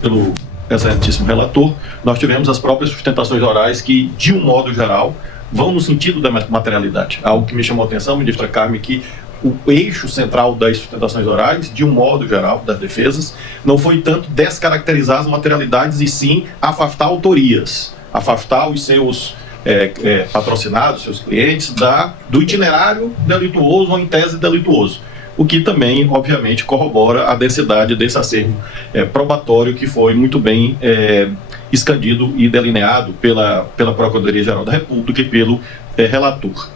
pelo excelentíssimo relator, nós tivemos as próprias sustentações orais que, de um modo geral, vão no sentido da materialidade. Algo que me chamou a atenção, ministra Carmen, que o eixo central das sustentações orais, de um modo geral, das defesas, não foi tanto descaracterizar as materialidades, e sim afastar autorias, afastar os seus patrocinados, seus clientes, do itinerário delituoso ou em tese delituoso. O que também, obviamente, corrobora a densidade desse acervo probatório que foi muito bem escandido e delineado pela Procuradoria-Geral da República e pelo relator.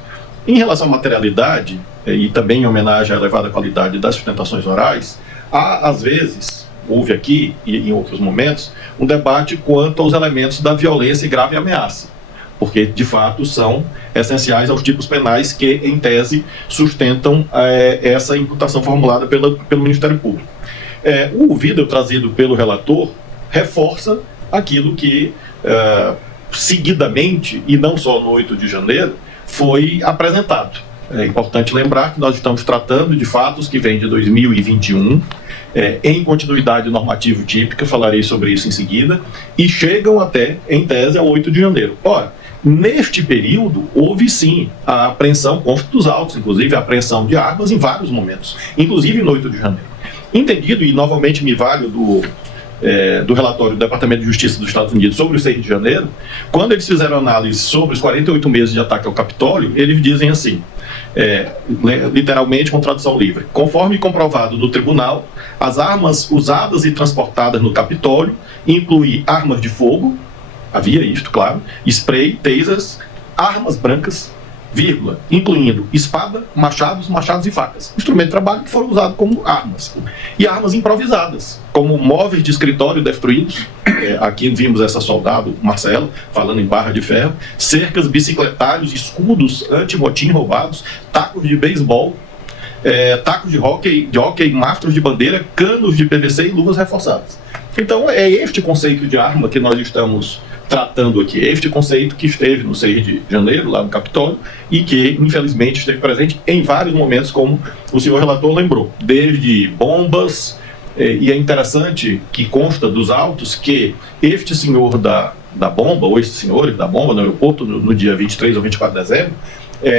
Em relação à materialidade, e também em homenagem à elevada qualidade das sustentações orais, há, às vezes, houve aqui e em outros momentos, um debate quanto aos elementos da violência e grave ameaça, porque, de fato, são essenciais aos tipos penais que, em tese, sustentam essa imputação formulada pelo Ministério Público. O vídeo trazido pelo relator reforça aquilo que, seguidamente, e não só no 8 de janeiro, foi apresentado. É importante lembrar que nós estamos tratando de fatos que vêm de 2021, em continuidade normativo típica, falarei sobre isso em seguida, e chegam até, em tese, ao 8 de janeiro. Ora, neste período, houve sim a apreensão, consta dos autos, inclusive a apreensão de armas em vários momentos, inclusive no 8 de janeiro. Entendido, e novamente me valho do relatório do Departamento de Justiça dos Estados Unidos sobre o 6 de janeiro, quando eles fizeram análise sobre os 48 meses de ataque ao Capitólio, eles dizem assim, literalmente com tradução livre: conforme comprovado no tribunal, as armas usadas e transportadas no Capitólio incluem armas de fogo, havia isto, claro, spray, tasers, armas brancas, vírgula, incluindo espada, machados e facas. Instrumento de trabalho que foram usados como armas. E armas improvisadas, como móveis de escritório destruídos. Aqui vimos essa soldado, Marcelo, falando em barra de ferro. Cercas, bicicletários, escudos anti-motim roubados, tacos de beisebol, tacos de hóquei, mastros de bandeira, canos de PVC e luvas reforçadas. Então, é este conceito de arma que nós estamos tratando aqui, este conceito que esteve no 6 de janeiro, lá no Capitólio, e que, infelizmente, esteve presente em vários momentos, como o senhor relator lembrou, desde bombas, e é interessante que consta dos autos que este senhor da bomba, ou estes senhores da bomba no aeroporto, no dia 23 ou 24 de dezembro,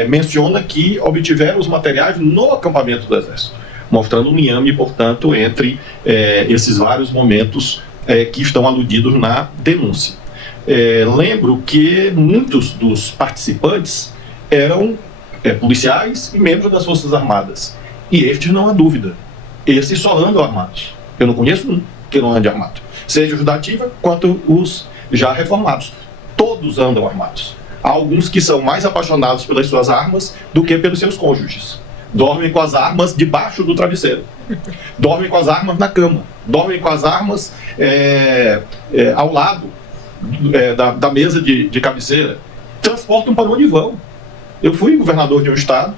menciona que obtiveram os materiais no acampamento do Exército, mostrando um liame, portanto, entre esses vários momentos que estão aludidos na denúncia. Lembro que muitos dos participantes eram policiais e membros das Forças Armadas. E estes, não há dúvida, esses só andam armados. Eu não conheço um que não ande armado, seja os da ativa quanto os já reformados. Todos andam armados. Há alguns que são mais apaixonados pelas suas armas do que pelos seus cônjuges. Dormem com as armas debaixo do travesseiro, dormem com as armas na cama, dormem com as armas ao lado da mesa de cabeceira, transportam para onde vão. Eu fui governador de um estado,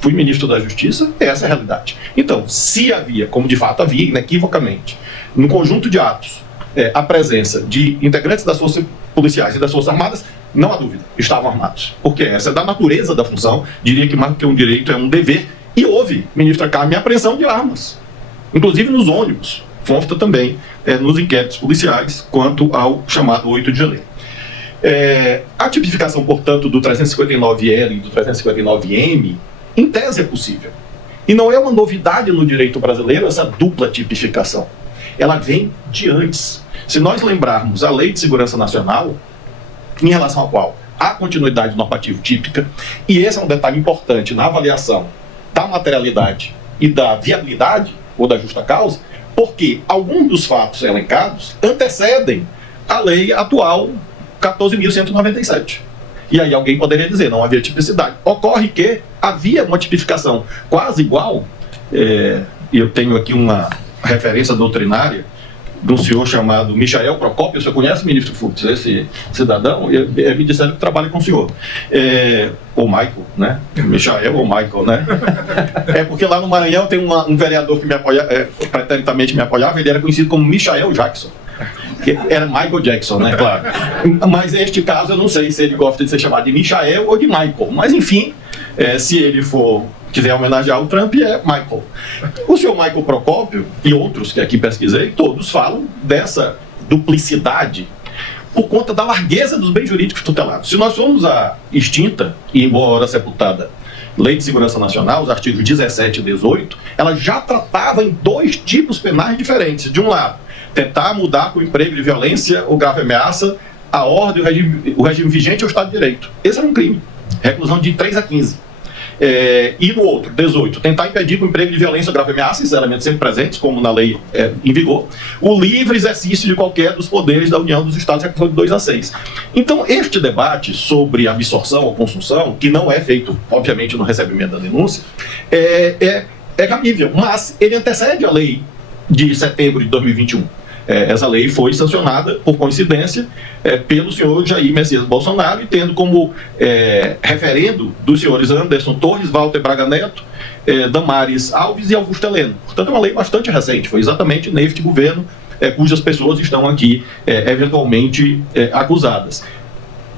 fui ministro da Justiça, essa é a realidade. Então, se havia, como de fato havia, inequivocamente, no conjunto de atos, a presença de integrantes das forças policiais e das Forças Armadas, não há dúvida, estavam armados. Porque essa é da natureza da função, diria que mais do que um direito é um dever, e houve, ministra Carmen, apreensão de armas, inclusive nos ônibus. Consta também nos inquéritos policiais quanto ao chamado 8 de janeiro. A tipificação, portanto, do 359L e do 359M, em tese é possível. E não é uma novidade no direito brasileiro essa dupla tipificação. Ela vem de antes. Se nós lembrarmos a Lei de Segurança Nacional, em relação à qual há continuidade normativa típica, e esse é um detalhe importante na avaliação da materialidade e da viabilidade ou da justa causa, porque alguns dos fatos elencados antecedem a lei atual 14.197. E aí alguém poderia dizer, não havia tipicidade. Ocorre que havia uma tipificação quase igual, eu tenho aqui uma referência doutrinária de um senhor chamado Michael Procópio. Você conhece, ministro Fux, esse cidadão? Me disseram que trabalha com o senhor. Ou Michael, né? Michael ou Michael, né? Porque lá no Maranhão tem um vereador que me apoia, preternitamente me apoiava, ele era conhecido como Michael Jackson. Que era Michael Jackson, né? Claro. Mas neste caso eu não sei se ele gosta de ser chamado de Michael ou de Michael. Mas enfim, se ele quiser homenagear o Trump, é Michael. O senhor Michael Procópio e outros que aqui pesquisei, todos falam dessa duplicidade por conta da largueza dos bens jurídicos tutelados. Se nós formos a extinta, e embora sepultada, Lei de Segurança Nacional, os artigos 17 e 18, ela já tratava em 2 tipos penais diferentes. De um lado, tentar mudar com emprego de violência ou grave ameaça a ordem, o regime vigente ao Estado de Direito. Esse era um crime. Reclusão de 3 a 15. E no outro, 18, tentar impedir com emprego de violência ou grave ameaça, esses elementos sempre presentes, como na lei em vigor, o livre exercício de qualquer dos poderes da União dos Estados, reclusão de 2 a 6. Então, este debate sobre absorção ou consunção, que não é feito, obviamente, no recebimento da denúncia, é cabível, mas ele antecede a lei de setembro de 2021. Essa lei foi sancionada, por coincidência, pelo senhor Jair Messias Bolsonaro, e tendo como referendo dos senhores Anderson Torres, Walter Braga Neto, Damares Alves e Augusto Heleno. Portanto, é uma lei bastante recente, foi exatamente neste governo cujas pessoas estão aqui eventualmente acusadas.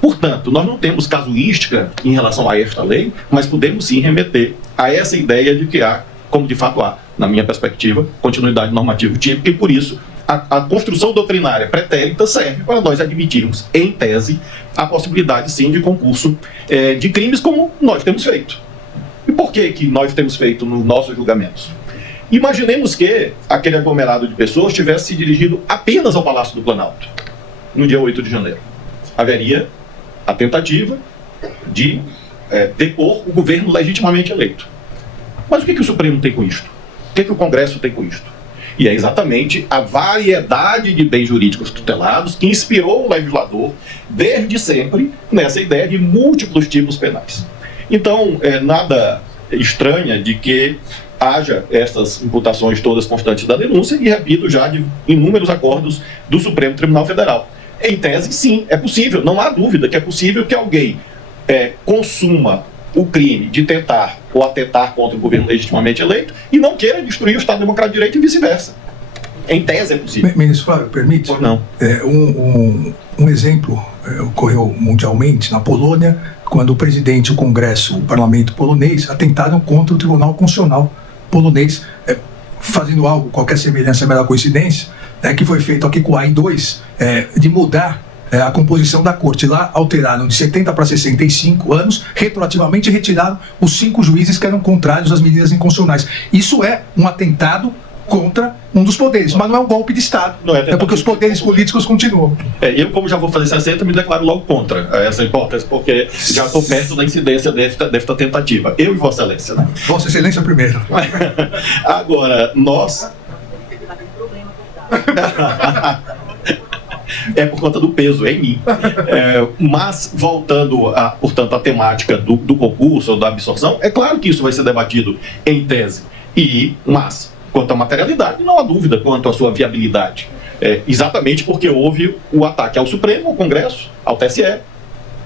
Portanto, nós não temos casuística em relação a esta lei, mas podemos sim remeter a essa ideia de que há, como de fato há, na minha perspectiva, continuidade normativa típica, e por isso a construção doutrinária pretérita serve para nós admitirmos, em tese, a possibilidade, sim, de concurso de crimes como nós temos feito. E por que nós temos feito nos nossos julgamentos? Imaginemos que aquele aglomerado de pessoas tivesse se dirigido apenas ao Palácio do Planalto, no dia 8 de janeiro. Haveria a tentativa de depor o governo legitimamente eleito. Mas o que o Supremo tem com isto? O que o Congresso tem com isto? E é exatamente a variedade de bens jurídicos tutelados que inspirou o legislador, desde sempre, nessa ideia de múltiplos tipos penais. Então, nada estranha de que haja essas imputações todas constantes da denúncia, e repito já de inúmeros acordos do Supremo Tribunal Federal. Em tese, sim, é possível, não há dúvida que é possível que alguém consuma o crime de tentar ou atentar contra o governo legitimamente eleito e não queira destruir o Estado Democrático de Direito e vice-versa. Em tese é possível. Ministro Flávio, permite? Pois não. Um exemplo ocorreu mundialmente na Polônia, quando o presidente e o Congresso, o parlamento polonês, atentaram contra o Tribunal Constitucional polonês, fazendo algo, qualquer semelhança, mera coincidência, que foi feito aqui com a AI2, de mudar a composição da corte. Lá alteraram de 70 para 65 anos, retroativamente retiraram os 5 juízes que eram contrários às medidas inconstitucionais. Isso é um atentado contra um dos poderes, mas não é um golpe de Estado. Não é porque os poderes políticos continuam. Eu, como já vou fazer 60, me declaro logo contra essa hipótese, porque já estou perto da incidência desta tentativa. Eu e Vossa Excelência, né? Vossa Excelência primeiro. Agora, nós... É por conta do peso em mim. Mas, voltando, portanto, à temática do concurso ou da absorção, é claro que isso vai ser debatido em tese. Mas, quanto à materialidade, não há dúvida quanto à sua viabilidade. Exatamente porque houve o ataque ao Supremo, ao Congresso, ao TSE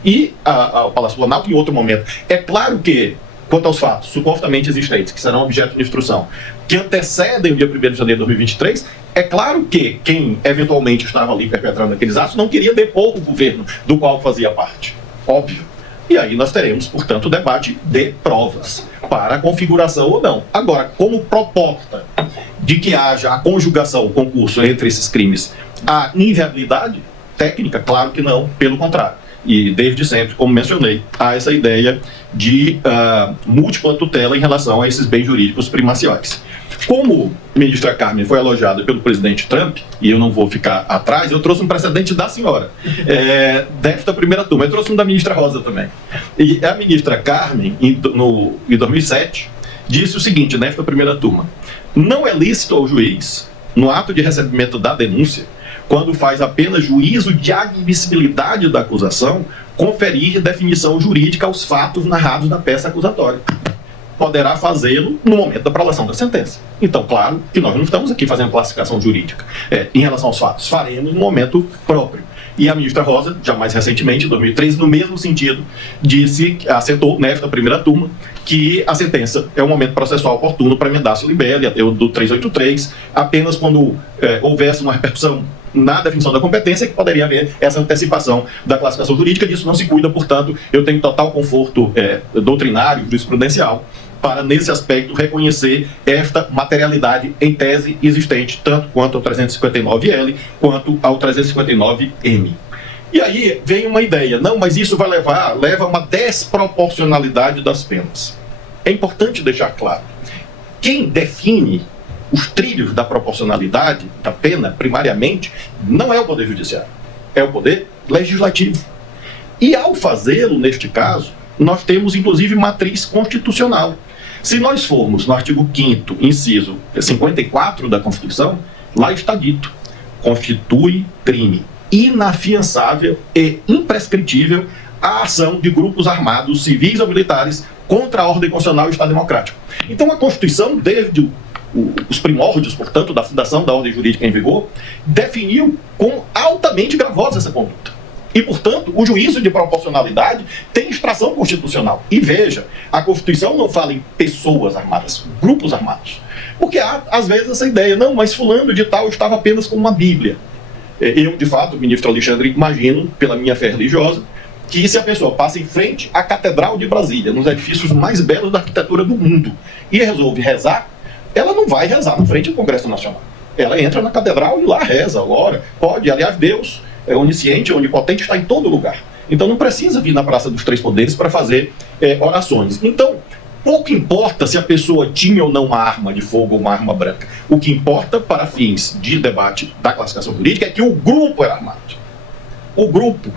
e ao Palácio do Planalto em outro momento. É claro que, quanto aos fatos supostamente existentes, que serão objeto de instrução, que antecedem o dia 1º de janeiro de 2023, é claro que quem eventualmente estava ali perpetrando aqueles atos não queria depor o governo do qual fazia parte. Óbvio. E aí nós teremos, portanto, o debate de provas para a configuração ou não. Agora, como proposta de que haja a conjugação, o concurso entre esses crimes, a inviabilidade técnica, claro que não, pelo contrário. E desde sempre, como mencionei, há essa ideia de múltipla tutela em relação a esses bens jurídicos primaciais. Como a ministra Carmen foi elogiada pelo presidente Trump, e eu não vou ficar atrás, eu trouxe um precedente da senhora, desta primeira turma. Eu trouxe um da ministra Rosa também. E a ministra Carmen, em 2007, disse o seguinte, nesta primeira turma: não é lícito ao juiz, no ato de recebimento da denúncia, quando faz apenas juízo de admissibilidade da acusação, conferir definição jurídica aos fatos narrados na peça acusatória. Poderá fazê-lo no momento da prolação da sentença. Então, claro que nós não estamos aqui fazendo classificação jurídica em relação aos fatos. Faremos no momento próprio. E a ministra Rosa, já mais recentemente, em 2013, no mesmo sentido, assentou nesta primeira turma que a sentença é um momento processual oportuno para emendar-se libere, do 383, apenas quando houvesse uma repercussão na definição da competência, que poderia haver essa antecipação da classificação jurídica. Disso não se cuida, portanto, eu tenho total conforto doutrinário, jurisprudencial, para, nesse aspecto, reconhecer esta materialidade em tese existente, tanto quanto ao 359L, quanto ao 359M. E aí vem uma ideia, não, mas isso leva a uma desproporcionalidade das penas. É importante deixar claro, quem define os trilhos da proporcionalidade da pena, primariamente, não é o Poder Judiciário, é o Poder Legislativo. E ao fazê-lo, neste caso, nós temos inclusive matriz constitucional. Se nós formos no artigo 5º, inciso 54 da Constituição, lá está dito: constitui crime inafiançável e imprescritível a ação de grupos armados, civis ou militares, contra a ordem constitucional e o Estado democrático. Então a Constituição, desde os primórdios, portanto, da fundação da ordem jurídica em vigor, definiu como altamente gravosa essa conduta. E, portanto, o juízo de proporcionalidade tem extração constitucional. E veja, a Constituição não fala em pessoas armadas, grupos armados. Porque há, às vezes, essa ideia, não, mas fulano de tal estava apenas com uma Bíblia. Eu, de fato, ministro Alexandre, imagino, pela minha fé religiosa, que se a pessoa passa em frente à Catedral de Brasília, nos edifícios mais belos da arquitetura do mundo, e resolve rezar, ela não vai rezar na frente do Congresso Nacional. Ela entra na Catedral e lá reza, ora, pode, aliás, Deus é onisciente, onipotente, está em todo lugar. Então não precisa vir na Praça dos Três Poderes para fazer orações. Então, pouco importa se a pessoa tinha ou não uma arma de fogo ou uma arma branca. O que importa, para fins de debate da classificação jurídica, é que o grupo era armado. O grupo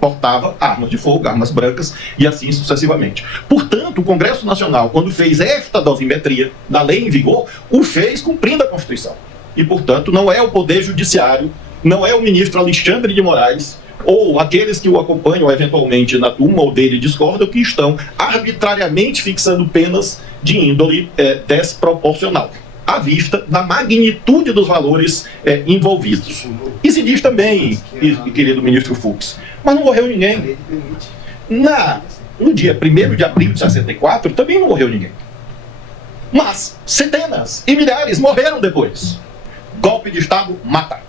portava armas de fogo, armas brancas, e assim sucessivamente. Portanto, o Congresso Nacional, quando fez esta dosimetria da lei em vigor, o fez cumprindo a Constituição. E, portanto, não é o Poder Judiciário, não é o ministro Alexandre de Moraes, ou aqueles que o acompanham eventualmente na turma ou dele discordam, que estão arbitrariamente fixando penas de índole desproporcional, à vista da magnitude dos valores envolvidos. E se diz também, querido ministro Fux, mas não morreu ninguém. No dia 1º de abril de 64, também não morreu ninguém. Mas centenas e milhares morreram depois. Golpe de Estado mata.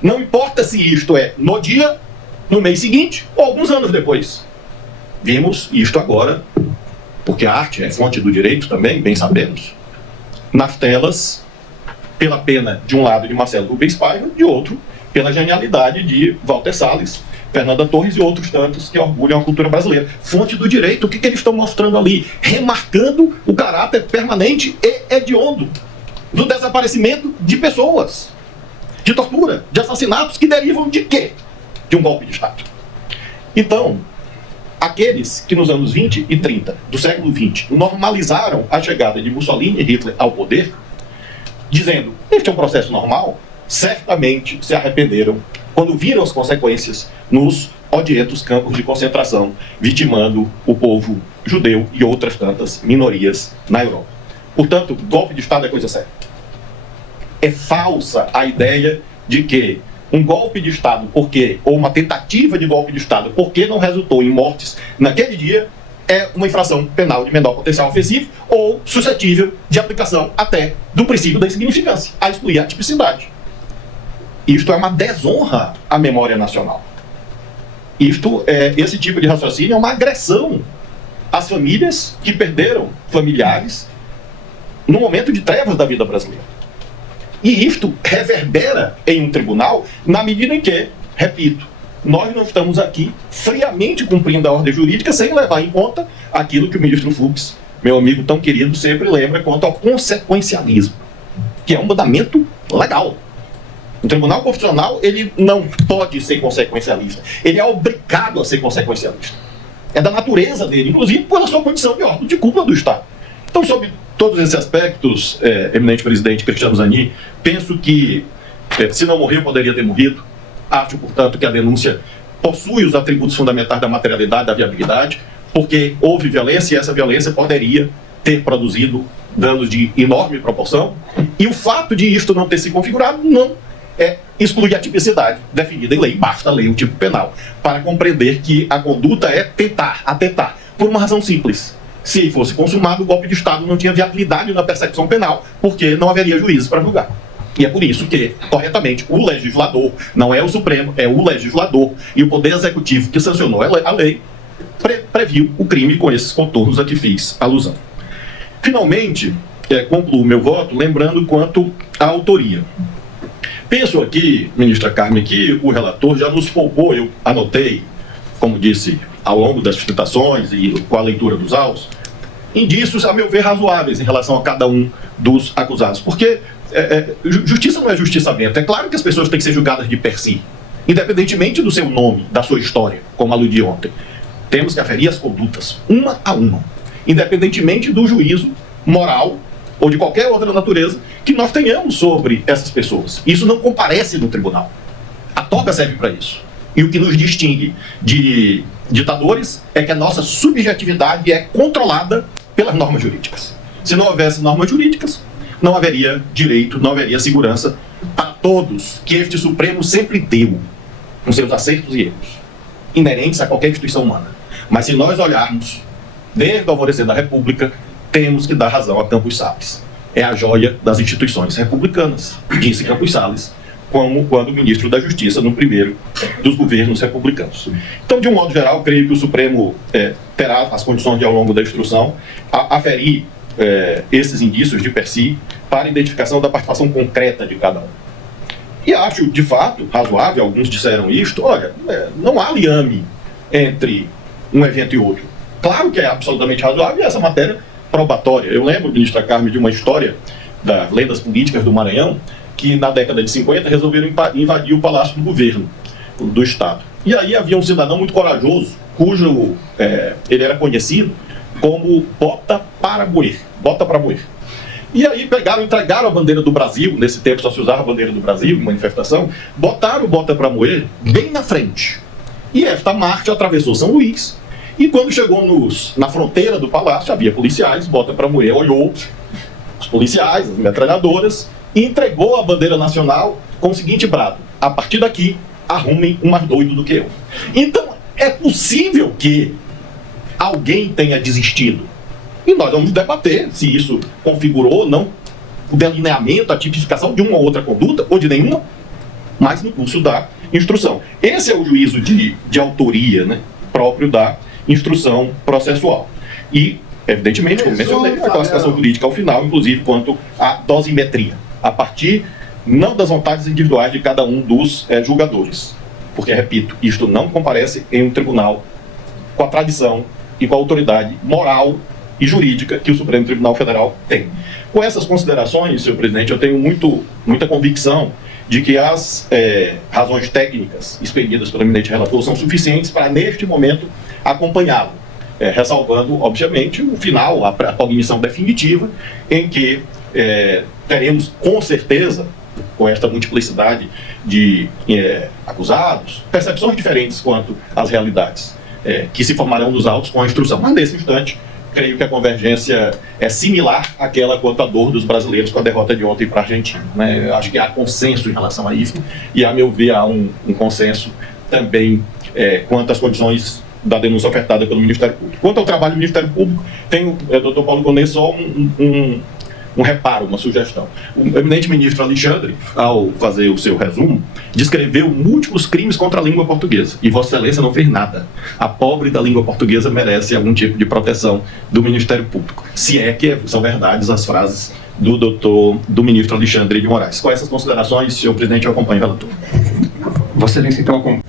Não importa se isto é no dia, no mês seguinte ou alguns anos depois. Vimos isto agora, porque a arte é fonte do direito também, bem sabemos, nas telas, pela pena, de um lado, de Marcelo Rubens Paiva, de outro, pela genialidade de Walter Salles, Fernanda Torres e outros tantos que orgulham a cultura brasileira. Fonte do direito, o que eles estão mostrando ali? Remarcando o caráter permanente e hediondo do desaparecimento de pessoas, de tortura, de assassinatos que derivam de quê? De um golpe de Estado. Então, aqueles que nos anos 20 e 30 do século XX normalizaram a chegada de Mussolini e Hitler ao poder, dizendo, este é um processo normal, certamente se arrependeram quando viram as consequências nos odientos campos de concentração, vitimando o povo judeu e outras tantas minorias na Europa. Portanto, golpe de Estado é coisa séria. É falsa a ideia de que um golpe de Estado, ou uma tentativa de golpe de Estado, porque não resultou em mortes naquele dia, é uma infração penal de menor potencial ofensivo ou suscetível de aplicação até do princípio da insignificância, a excluir a tipicidade. Isto é uma desonra à memória nacional. Esse tipo de raciocínio é uma agressão às famílias que perderam familiares no momento de trevas da vida brasileira. E isto reverbera em um tribunal na medida em que, repito, nós não estamos aqui friamente cumprindo a ordem jurídica sem levar em conta aquilo que o ministro Fux, meu amigo tão querido, sempre lembra quanto ao consequencialismo, que é um mandamento legal. O Tribunal Constitucional, ele não pode ser consequencialista. Ele é obrigado a ser consequencialista. É da natureza dele, inclusive pela sua condição de órgão de culpa do Estado. Então, sobre todos esses aspectos, eminente presidente Cristiano Zanin, penso que, se não morreu, poderia ter morrido. Acho, portanto, que a denúncia possui os atributos fundamentais da materialidade, da viabilidade, porque houve violência e essa violência poderia ter produzido danos de enorme proporção. E o fato de isto não ter se configurado não exclui a tipicidade definida em lei. Basta ler o tipo penal para compreender que a conduta é atentar, por uma razão simples. Se fosse consumado, o golpe de Estado não tinha viabilidade na persecução penal, porque não haveria juízes para julgar. E é por isso que, corretamente, o legislador, não é o Supremo, é o legislador, e o Poder Executivo que sancionou a lei, previu o crime com esses contornos a que fiz alusão. Finalmente, concluo meu voto lembrando quanto à autoria. Penso aqui, ministra Carmen, que o relator já nos poupou, eu anotei, como disse, ao longo das sustentações e com a leitura dos autos, indícios, a meu ver, razoáveis em relação a cada um dos acusados. Porque justiça não é justiçamento. É claro que as pessoas têm que ser julgadas de per si, independentemente do seu nome, da sua história, como aludi ontem. Temos que aferir as condutas, uma a uma, independentemente do juízo moral ou de qualquer outra natureza que nós tenhamos sobre essas pessoas. Isso não comparece no tribunal. A toga serve para isso. E o que nos distingue de ditadores é que a nossa subjetividade é controlada pelas normas jurídicas. Se não houvesse normas jurídicas, não haveria direito, não haveria segurança para todos que este Supremo sempre deu, com seus acertos e erros, inerentes a qualquer instituição humana. Mas se nós olharmos, desde o alvorecer da República, temos que dar razão a Campos Salles. É a joia das instituições republicanas, disse Campos Salles, como quando ministro da Justiça no primeiro dos governos republicanos. Então, de um modo geral, creio que o Supremo terá as condições de, ao longo da instrução, aferir esses indícios de per si para a identificação da participação concreta de cada um. E acho, de fato, razoável, alguns disseram isto, olha, não há liame entre um evento e outro. Claro que é absolutamente razoável essa matéria probatória. Eu lembro, ministra Carmen, de uma história das lendas políticas do Maranhão, que na década de 50 resolveram invadir o Palácio do Governo do Estado. E aí havia um cidadão muito corajoso, cujo ele era conhecido como Bota para Moer. Bota para Moer. E aí entregaram a bandeira do Brasil, nesse tempo só se usava a bandeira do Brasil, em manifestação, botaram o Bota para Moer bem na frente. E esta marcha atravessou São Luís, e quando chegou na fronteira do palácio, havia policiais, Bota para Moer olhou os policiais, as metralhadoras, e entregou a bandeira nacional com o seguinte brado: a partir daqui, arrumem um mais doido do que eu. Então, é possível que alguém tenha desistido. E nós vamos debater se isso configurou ou não o delineamento, a tipificação de uma ou outra conduta, ou de nenhuma, mas no curso da instrução. Esse é o juízo de autoria, né, próprio da instrução processual. E, evidentemente, como mencionei, a classificação jurídica ao final, inclusive quanto à dosimetria, a partir não das vontades individuais de cada um dos julgadores. Porque, repito, isto não comparece em um tribunal com a tradição e com a autoridade moral e jurídica que o Supremo Tribunal Federal tem. Com essas considerações, senhor presidente, eu tenho muita convicção de que as razões técnicas expedidas pelo eminente relator são suficientes para, neste momento, acompanhá-lo, ressalvando, obviamente, o final, a cognição definitiva, em que teremos, com certeza, com esta multiplicidade de acusados, percepções diferentes quanto às realidades, que se formarão nos autos com a instrução. Mas, nesse instante, creio que a convergência é similar àquela quanto à dor dos brasileiros com a derrota de ontem para a Argentina, né? Acho que há consenso em relação a isso, e, a meu ver, há um consenso também quanto às condições da denúncia ofertada pelo Ministério Público. Quanto ao trabalho do Ministério Público, tem, doutor Paulo Gonet, só um reparo, uma sugestão. O eminente ministro Alexandre, ao fazer o seu resumo, descreveu múltiplos crimes contra a língua portuguesa. E Vossa Excelência não fez nada. A pobre da língua portuguesa merece algum tipo de proteção do Ministério Público. Se é que são verdades as frases do ministro Alexandre de Moraes. Com essas considerações, senhor presidente, eu acompanho o relator. Vossa Excelência, então,